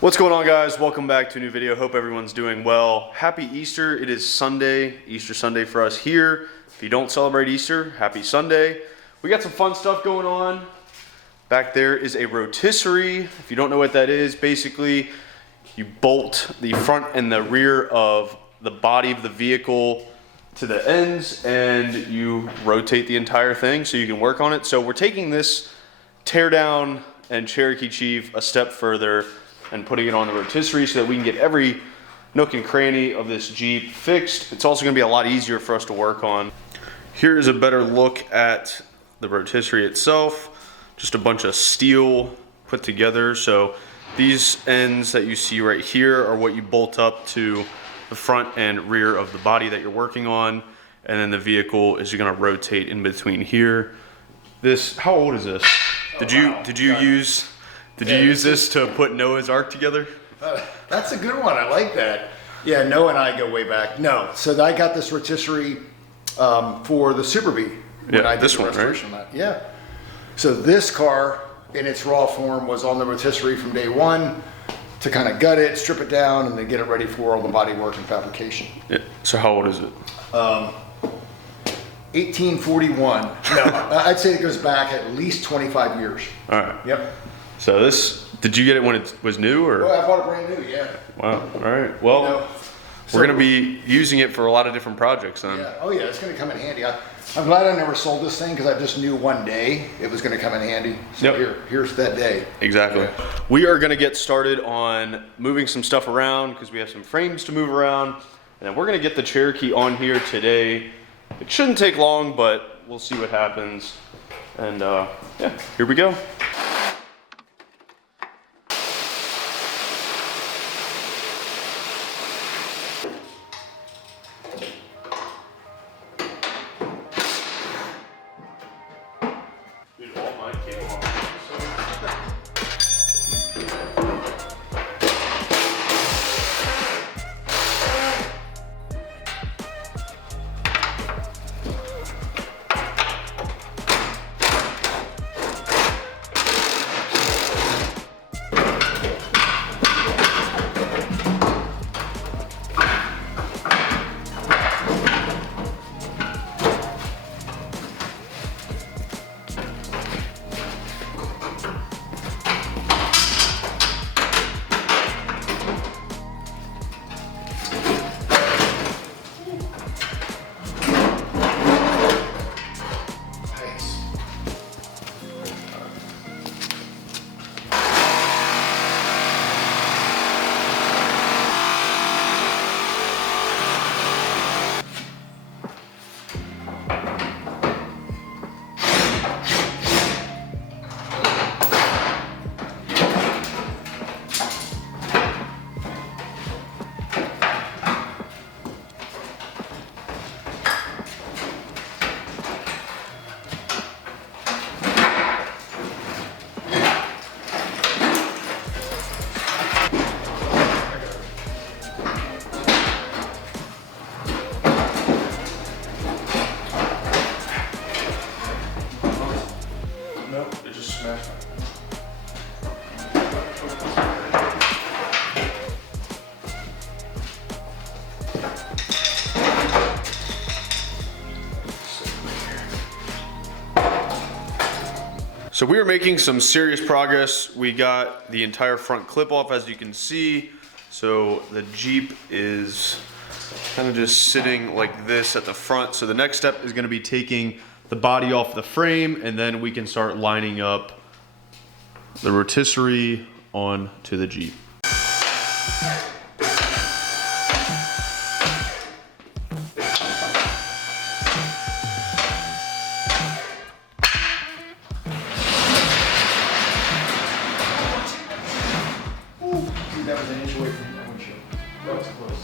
What's going on, guys? Welcome back to a new video. Hope everyone's doing well. Happy Easter. It is Sunday, Easter Sunday for us here. If you don't celebrate Easter, happy Sunday. We got some fun stuff going on. Back there is a rotisserie. If you don't know what that is, basically you bolt the front and the rear of the body of the vehicle to the ends and you rotate the entire thing so you can work on it. So we're taking this teardown and Cherokee Chief a step further and putting it on the rotisserie so that we can get every nook and cranny of this Jeep fixed. It's also gonna be a lot easier for us to work on. Here is a better look at the rotisserie itself. Just a bunch of steel put together. So these ends that you see right here are what you bolt up to the front and rear of the body that you're working on. And then the vehicle is gonna rotate in between here. This, how old is this? Did you use this to put Noah's Ark together? That's a good one. I like that. Yeah, Noah and I go way back. No, so I got this rotisserie for the Super Bee. Yeah, this one, right? Yeah. So this car, in its raw form, was on the rotisserie from day one to kind of gut it, strip it down, and then get it ready for all the body work and fabrication. Yeah. So how old is it? 1841. No, I'd say it goes back at least 25 years. All right. Yep. So this, did you get it when it was new, or? Oh, I bought it brand new, yeah. Wow, all right. Well, we're gonna be using it for a lot of different projects then. Yeah. Oh yeah, it's gonna come in handy. I'm glad I never sold this thing because I just knew one day it was gonna come in handy. So here's that day. Exactly. Yeah. We are gonna get started on moving some stuff around because we have some frames to move around. And we're gonna get the Cherokee on here today. It shouldn't take long, but we'll see what happens. And yeah, here we go. So we are making some serious progress. We got the entire front clip off, as you can see. So the Jeep is kind of just sitting like this at the front. So the next step is gonna be taking the body off the frame, and then we can start lining up the rotisserie onto the Jeep. That was an inch away from that windshield. That was close.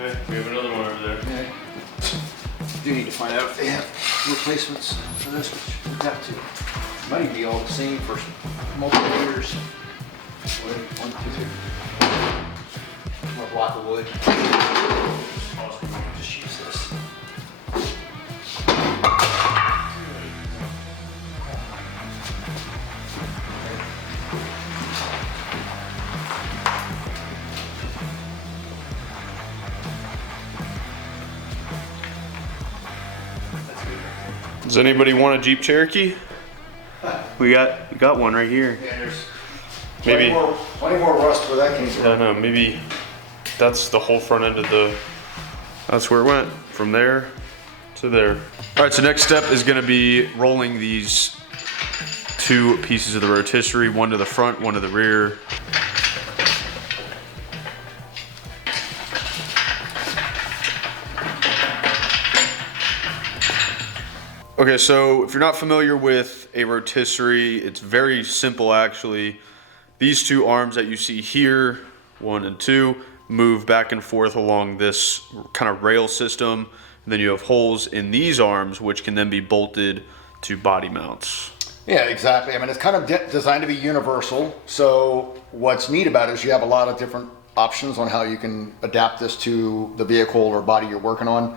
Okay, we have another one over there. Yeah. Do need to find out if they have replacements for this, which we have to. Might even be all the same for multiple years. Wood, 1, 2, 3. More block of wood. Just use this. Does anybody want a Jeep Cherokee? We got one right here. Yeah, there's Maybe plenty more rust where that came from. I don't know, maybe that's the whole front end of the, that's where it went, from there to there. All right, so next step is gonna be rolling these 2 pieces of the rotisserie, one to the front, one to the rear. Okay, so if you're not familiar with a rotisserie, it's very simple actually. These 2 arms that you see here, 1 and 2, move back and forth along this kind of rail system. And then you have holes in these arms, which can then be bolted to body mounts. Yeah, exactly. I mean, it's kind of designed to be universal. So what's neat about it is you have a lot of different options on how you can adapt this to the vehicle or body you're working on.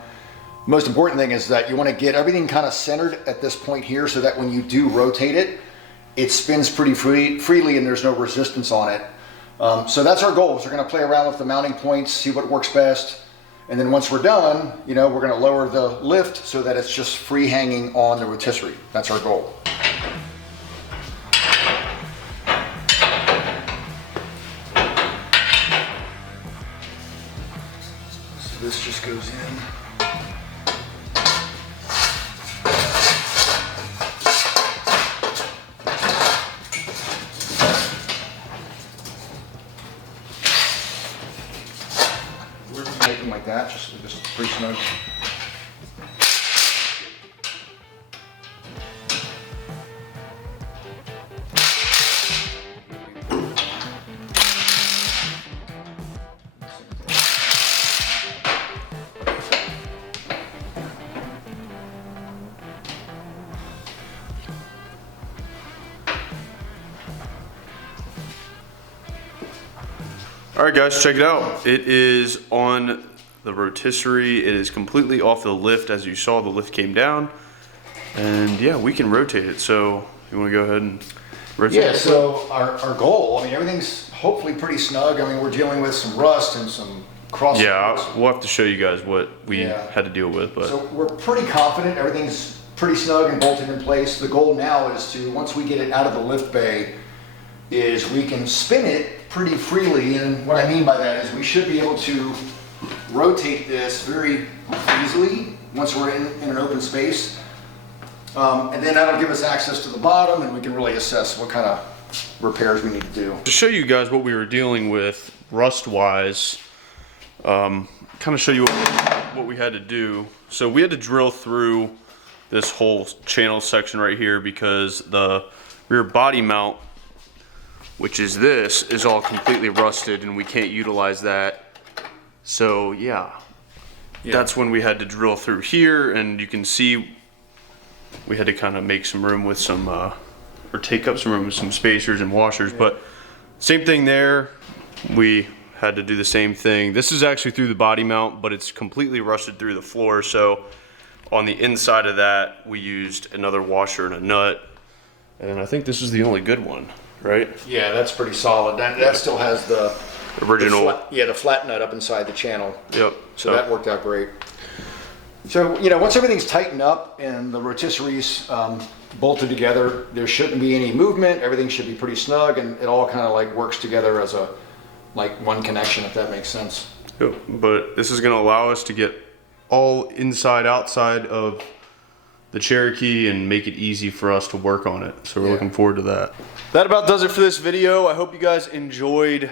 Most important thing is that you want to get everything kind of centered at this point here so that when you do rotate it, it spins pretty freely and there's no resistance on it. So that's our goal. We're going to play around with the mounting points, see what works best. And then once we're done, you know, we're going to lower the lift so that it's just free hanging on the rotisserie. That's our goal. So this just goes in. Like that, just pretty snug. All right, guys, check it out. It is on the rotisserie. It is completely off the lift. As you saw, the lift came down. And yeah, we can rotate it. So you want to go ahead and rotate it? Yeah, so our goal, I mean, everything's hopefully pretty snug. I mean, we're dealing with some rust and some cross. Yeah, we'll have to show you guys what we had to deal with. But so we're pretty confident everything's pretty snug and bolted in place. The goal now is to, once we get it out of the lift bay, is we can spin it pretty freely. And what I mean by that is we should be able to rotate this very easily once we're in an open space. And then that'll give us access to the bottom and we can really assess what kind of repairs we need to do. To show you guys what we were dealing with rust-wise, kind of show you what we had to do. So we had to drill through this whole channel section right here because the rear body mount, which is this, is all completely rusted and we can't utilize that. So yeah, that's when we had to drill through here, and you can see we had to kind of make some room with some, or take up some room with some spacers and washers, but same thing there. We had to do the same thing. This is actually through the body mount, but it's completely rusted through the floor. So on the inside of that, we used another washer and a nut. And I think this is the only good one, right? Yeah, that's pretty solid. That still has the original. The flat nut up inside the channel. Yep. So that worked out great. So, you know, once everything's tightened up and the rotisserie's bolted together, there shouldn't be any movement. Everything should be pretty snug, and it all kind of like works together as a one connection, if that makes sense. Yep. But this is going to allow us to get all inside, outside of the Cherokee and make it easy for us to work on it. So we're looking forward to that. That about does it for this video. I hope you guys enjoyed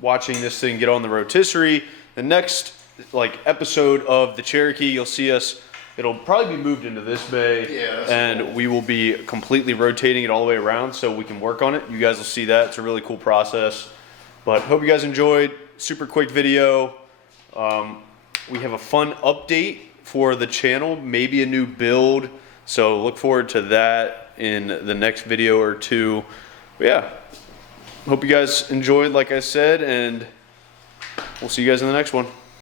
watching this thing get on the rotisserie. The next episode of the Cherokee, you'll see us, it'll probably be moved into this bay, and we will be completely rotating it all the way around so we can work on it. You guys will see that. It's a really cool process. But hope you guys enjoyed. Super quick video. We have a fun update for the channel, maybe a new build, so look forward to that in the next video or two. But yeah, hope you guys enjoyed, like I said, and we'll see you guys in the next one.